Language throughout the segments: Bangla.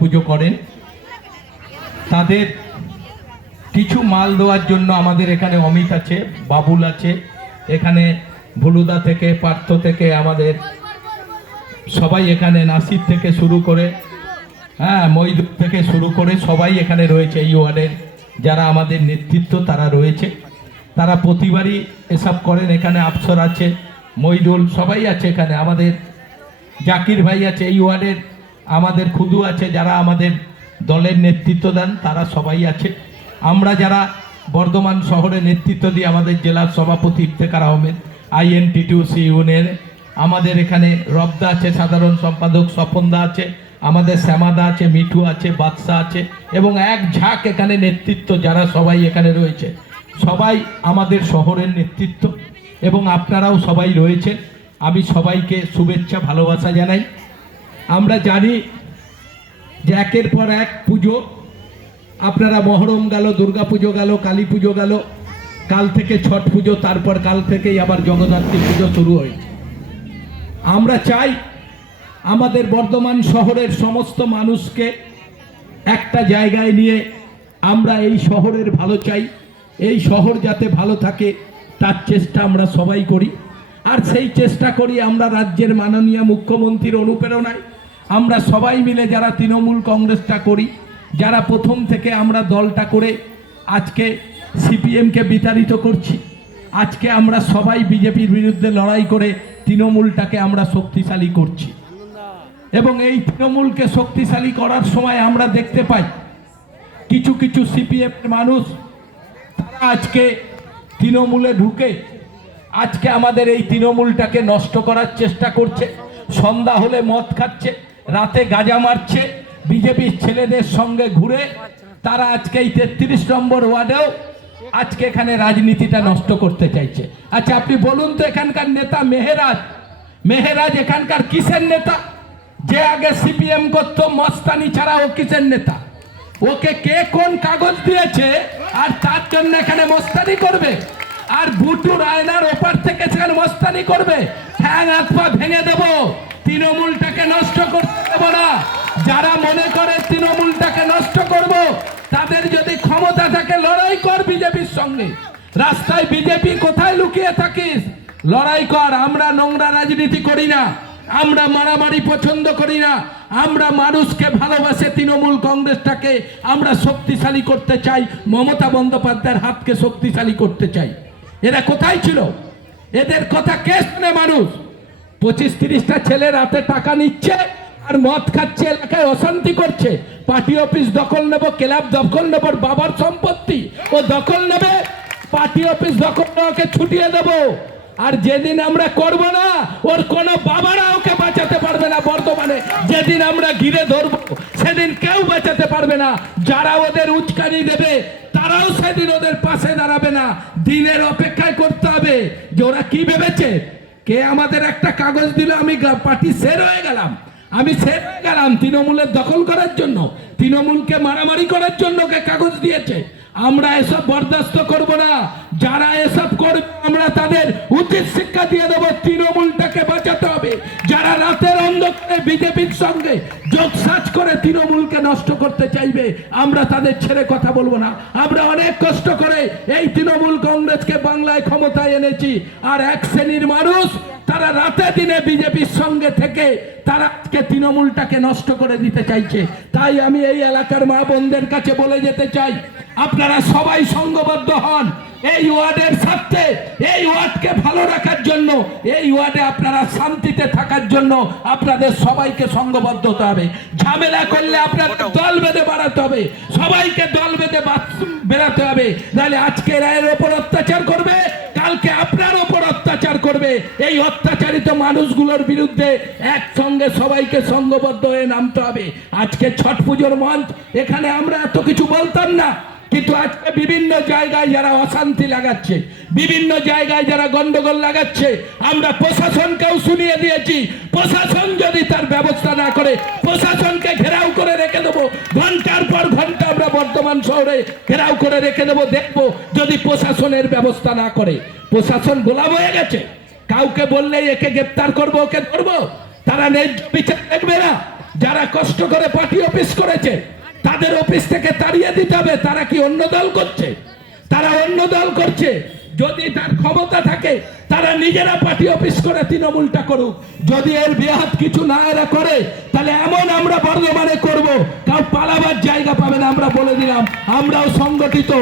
পুজো করেন তাদের কিছু মাল দেওয়ার জন্য আমাদের এখানে অমিত আছে, বাবুল আছে, এখানে ভুলুদা থেকে, পার্থ থেকে, আমাদের সবাই এখানে, নাসির থেকে শুরু করে, হ্যাঁ, মইদুর থেকে শুরু করে সবাই এখানে রয়েছে। এই ওয়ার্ডের যারা আমাদের নেতৃত্ব তারা রয়েছে, তারা প্রতিবারই এসব করেন। এখানে আফসর আছে, মইদুল, সবাই আছে এখানে, আমাদের জাকির ভাই আছে এই ওয়ার্ডের, আমাদের খুদু আছে, যারা আমাদের দলের নেতৃত্ব দেন তারা সবাই আছে। আমরা যারা বর্ধমান শহরে নেতৃত্ব দিই, আমাদের জেলার সভাপতি ইফতেখার আহমেদ, INTTUC ইউনিয়নের, আমাদের এখানে রবদা আছে, সাধারণ সম্পাদক স্বপনদা আছে, আমাদের শ্যামাদা আছে, মিঠু আছে, বাদশা আছে, এবং এক ঝাঁক এখানে নেতৃত্ব যারা সবাই এখানে রয়েছে, সবাই আমাদের শহরের নেতৃত্ব, এবং আপনারাও সবাই রয়েছেন। আমি সবাইকে শুভেচ্ছা ভালোবাসা জানাই। আমরা জানি যে একের পর এক পুজো, আপনারা মহরম গেল, দুর্গা পুজো গেল, কালী পুজো গেল, কাল থেকে ছট পুজো, তারপর কাল থেকেই আবার জগদ্ধাত্রী পুজো শুরু হয়েছে। আমরা চাই আমাদের বর্ধমান শহরের সমস্ত মানুষকে একটা জায়গায় নিয়ে আমরা এই শহরের ভালো চাই, এই শহর যাতে ভালো থাকে তার চেষ্টা আমরা সবাই করি। আর সেই চেষ্টা করি আমরা রাজ্যের মাননীয় মুখ্যমন্ত্রীর অনুপ্রেরণায়, আমরা সবাই মিলে যারা তৃণমূল কংগ্রেসটা করি, যারা প্রথম থেকে আমরা দলটা করে আজকে CPMকে বিতাড়িত করছি, আজকে আমরা সবাই বিজেপির বিরুদ্ধে লড়াই করে তৃণমূলটাকে আমরা শক্তিশালী করছি। এবং এই তৃণমূলকে শক্তিশালী করার সময় আমরা দেখতে পাই কিছু কিছু CPM মানুষ তারা আজকে তৃণমূলে ঢুকে আজকে আমাদের এই তৃণমূলটাকে নষ্ট করার চেষ্টা করছে। সন্ধ্যা হলে মদ খাচ্ছে, রাতে গাঁজা মারছে, বিজেপির ছেলেদের সঙ্গে ঘুরে তারা আজকে এই 33 নম্বর ওয়ার্ডেও আজকে এখানে রাজনীতিটা নষ্ট করতে চাইছে। আচ্ছা, আপনি বলুন তো, এখানকার নেতা মেহেরাজ এখানকার কিসের নেতা? যে আগে CPM করতো, মস্তানি ছাড়া ও কিসের নেতা? ওকে কে কোন কাগজ দিয়েছে আর তার জন্য এখানে মস্তানি করবে? আর বুটু রায়নার ওপার থেকে সেখানে মস্তানি করবে? ঠ্যাং হাত পা ভেঙে দেবো, তৃণমূলটাকে নষ্ট করতে দেবো না। যারা মনে করে তৃণমূলটাকে নষ্ট করব, তাদের যদি ক্ষমতা থাকে লড়াই কর বিজেপির সঙ্গে। রাস্তায় বিজেপি কোথায় লুকিয়ে থাকিস? লড়াই কর। আমরা নোংরা রাজনীতি করি না, আমরা মারামারি পছন্দ করি না, আমরা মানুষকে ভালোবাসে তৃণমূল কংগ্রেসটাকে আমরা শক্তিশালী করতে চাই, মমতা বন্দ্যোপাধ্যায়ের হাতকে শক্তিশালী করতে চাই। এরা কোথায় ছিল? এদের কথা কে শুনে? মানুষ 25-30টা ছেলে রাতে টাকা নিচ্ছে আর মদ খাচ্ছে, এলাকায় অশান্তি করছে, পার্টি অফিস দখল নেব, ক্লাব দখল নেব, বাবার সম্পত্তি ও দখল নেবে, পার্টি অফিস দখল নেওয়াকে ছুটিয়ে দেব। আর যেদিন আমরা করব না, ওর কোনো বাবারা ওকে বাঁচাতে পারবে না। বর্তমানে যেদিন আমরা ঘিরে ধরবো সেদিন কেউ বাঁচাতে পারবে না। যারা ওদের উস্কানি দেবে তারাও সেদিন ওদের পাশে দাঁড়াবে না। দিনের অপেক্ষায় করতে হবে যে ওরা কি ভেবেছে। কে আমাদের একটা কাগজ দিল, আমি পার্টি সের হয়ে গেলাম, আমি সের হয়ে গেলাম তৃণমূলের দখল করার জন্য, তৃণমূলকে মারামারি করার জন্য কে কাগজ দিয়েছে? আমরা এসব বরদাস্ত করব না। যারা এসব করবে আমরা তাদের উচিত শিক্ষা দিয়ে দেবো। তৃণমূলটাকে বাঁচাতে হবে। যারা রাতের অন্ধকারে বিজেপির সঙ্গে যোগসাজ করে তৃণমূলকে নষ্ট করতে চাইবে, আমরা তাদের ছেড়ে কথা বলবো না। আমরা অনেক কষ্ট করে এই তৃণমূল কংগ্রেসকে বাংলায় ক্ষমতায় এনেছি, আর এক শ্রেণীর মানুষ তারা রাতে দিনে বিজেপির সঙ্গে থেকে তারা আজকে তৃণমূলটাকে নষ্ট করে দিতে চাইছে। তাই আমি এই এলাকার মা বোনদের কাছে বলে যেতে চাই, আপনারা সবাই সংঘবদ্ধ হন এই ওয়ার্ডের স্বার্থে, এই ওয়ার্ডকে ভালো রাখার জন্য, এই ওয়ার্ডে আপনারা শান্তিতে থাকার জন্য আপনাদের সবাইকে সংঘবদ্ধ হতে হবে। ঝামেলা করলে আপনাদের দল বেঁধে বাড়াতে হবে, সবাইকে দল বেঁধে বেড়াতে হবে। নাহলে আজকে রায়ের ওপর অত্যাচার করবে, কালকে আপনার ওপর অত্যাচার করবে। এই অত্যাচারিত মানুষগুলোর বিরুদ্ধে একসঙ্গে সবাইকে সংঘবদ্ধ হয়ে নামতে হবে। আজকে ছট পুজোর মঞ্চ, এখানে আমরা এত কিছু বলতাম না, কিন্তু আজকে বিভিন্ন জায়গায় যারা অশান্তি লাগাচ্ছে, বিভিন্ন জায়গায় যারা গন্ডগোল লাগাচ্ছে, আমরা প্রশাসনকেও শুনিয়ে দিয়েছি। প্রশাসন যদি তার ব্যবস্থা না করে, প্রশাসনকে ঘেরাও করে রেখে দেবো। ঘন্টার পর ঘন্টা আমরা বর্ধমান শহরে ঘেরাও করে রেখে দেবো, দেখবো যদি প্রশাসনের ব্যবস্থা না করে। প্রশাসন গোলাম হয়ে গেছে, কাউকে বললেই একে গ্রেপ্তার করবো, ওকে ধরবো, তারা ন্যায্য বিচার দেখবে না। যারা কষ্ট করে পার্টি অফিস করেছে তাদের অফিস থেকে তাড়িয়ে দিতে হবে। তারা কি অন্য দল করছে? তারা অন্য দল করছে। যদি তার ক্ষমতা থাকে তারা নিজেরা পার্টি অফিস করে তৃণমূলটা করুক। যদি এর বিহাত কিছু না এরা করে তাহলে এমন আমরা বর্ধমানে করব, কাউ পালাবার জায়গা পাবে না। আমরা বলে দিলাম, আমরাও সংগঠিত,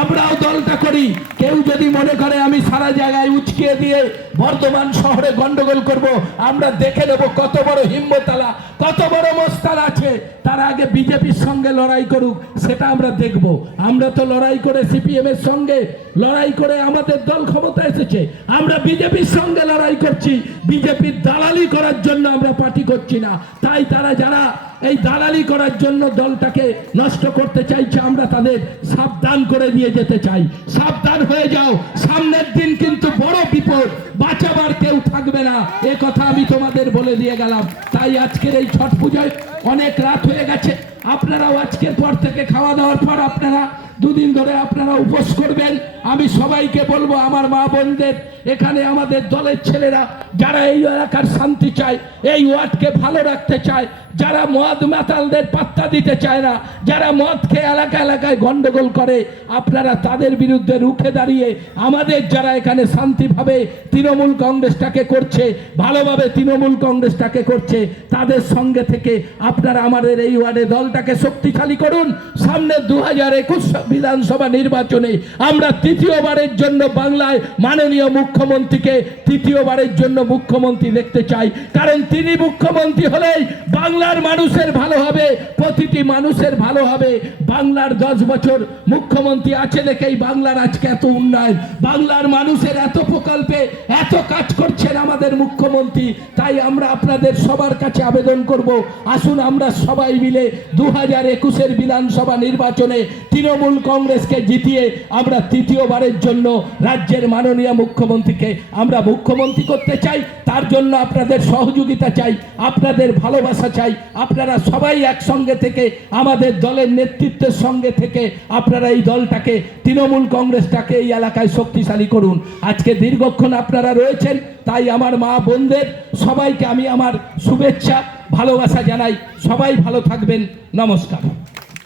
আমরাও দলটা করি। কেউ যদি মনে করে আমি সারা জায়গায় উচকিয়ে দিয়ে বর্ধমান শহরে গন্ডগোল করব, আমরা দেখে নেব কত বড় হিম্মতালা, কত বড় মস্তান আছে। তার আগে বিজেপির সঙ্গে লড়াই করুক, সেটা আমরা দেখব। আমরা তো লড়াই করে সিপিএম এর সঙ্গে লড়াই করে আমাদের দল ক্ষমতা এসেছে। আমরা বিজেপির সঙ্গে লড়াই করছি, বিজেপির দালালি করার জন্য আমরা পার্টি করছি না। তাই তারা যারা এই দালালি করার জন্য দলটাকে নষ্ট করতে চাইছে, আমরা তাদের সাবধান করে দিয়ে যেতে চাই। সাবধান হয়ে যাও, সামনের দিন কিন্তু বড় বিপদ, বাঁচাবার কেউ থাকবে না, এ কথা আমি তোমাদের বলে দিয়ে গেলাম। তাই আজকের এই ছট পুজোয় অনেক রাত হয়ে গেছে। আপনারাও আজকের পর থেকে খাওয়া দাওয়ার পর আপনারা দুদিন ধরে আপনারা উপোস করবেন। আমি সবাইকে বলবো, আমার মা বোনদের, এখানে আমাদের দলের ছেলেরা যারা এই এলাকার শান্তি চায়, এই ওয়ার্ডকে ভালো রাখতে চায়, যারা মদ মাতালদের পাত্তা দিতে চায় না, যারা মদ খেয়ে এলাকা এলাকায় গন্ডগোল করে, আপনারা তাদের বিরুদ্ধে রুখে দাঁড়িয়ে আমাদের যারা এখানে শান্তিভাবে তৃণমূল কংগ্রেসটাকে করছে, ভালোভাবে তৃণমূল কংগ্রেসটাকে করছে, তাদের সঙ্গে থেকে আপনারা আমাদের এই ওয়ার্ডে দলটাকে শক্তিশালী করুন। সামনে 2021 বিধানসভা নির্বাচনে আমরা তৃতীয়বারের জন্য বাংলায় মাননীয় মুখ্যমন্ত্রীকে তৃতীয়বারের জন্য মুখ্যমন্ত্রী দেখতে চাই। কারণ তিনি মুখ্যমন্ত্রী হলেই বাংলার মানুষের ভালো হবে, প্রতিটি মানুষের ভালো হবে। বাংলার 10 বছর মুখ্যমন্ত্রী আছে দেখেই বাংলার আজকে এত উন্নয়ন, বাংলার মানুষের এত প্রকল্পে এত কাজ করছেন আমাদের মুখ্যমন্ত্রী। তাই আমরা আপনাদের সবার কাছে আবেদন করব, আসুন আমরা সবাই মিলে 2021 বিধানসভা নির্বাচনে তৃণমূল কংগ্রেসকে জিতিয়ে আমরা তৃতীয়বারের জন্য রাজ্যের মাননীয় মুখ্যমন্ত্রীকে আমরা মুখ্যমন্ত্রী করতে চাই। তার জন্য আপনাদের সহযোগিতা চাই, আপনাদের ভালোবাসা চাই। আপনারা সবাই একসঙ্গে থেকে আমাদের দলের নেতৃত্বের সঙ্গে থেকে আপনারা এই দলটাকে, তৃণমূল কংগ্রেসটাকে এই এলাকায় শক্তিশালী করুন। আজকে দীর্ঘক্ষণ আপনারা রয়েছেন, তাই আমার মা বোনদের সবাইকে আমি আমার শুভেচ্ছা ভালোবাসা জানাই। সবাই ভালো থাকবেন। নমস্কার।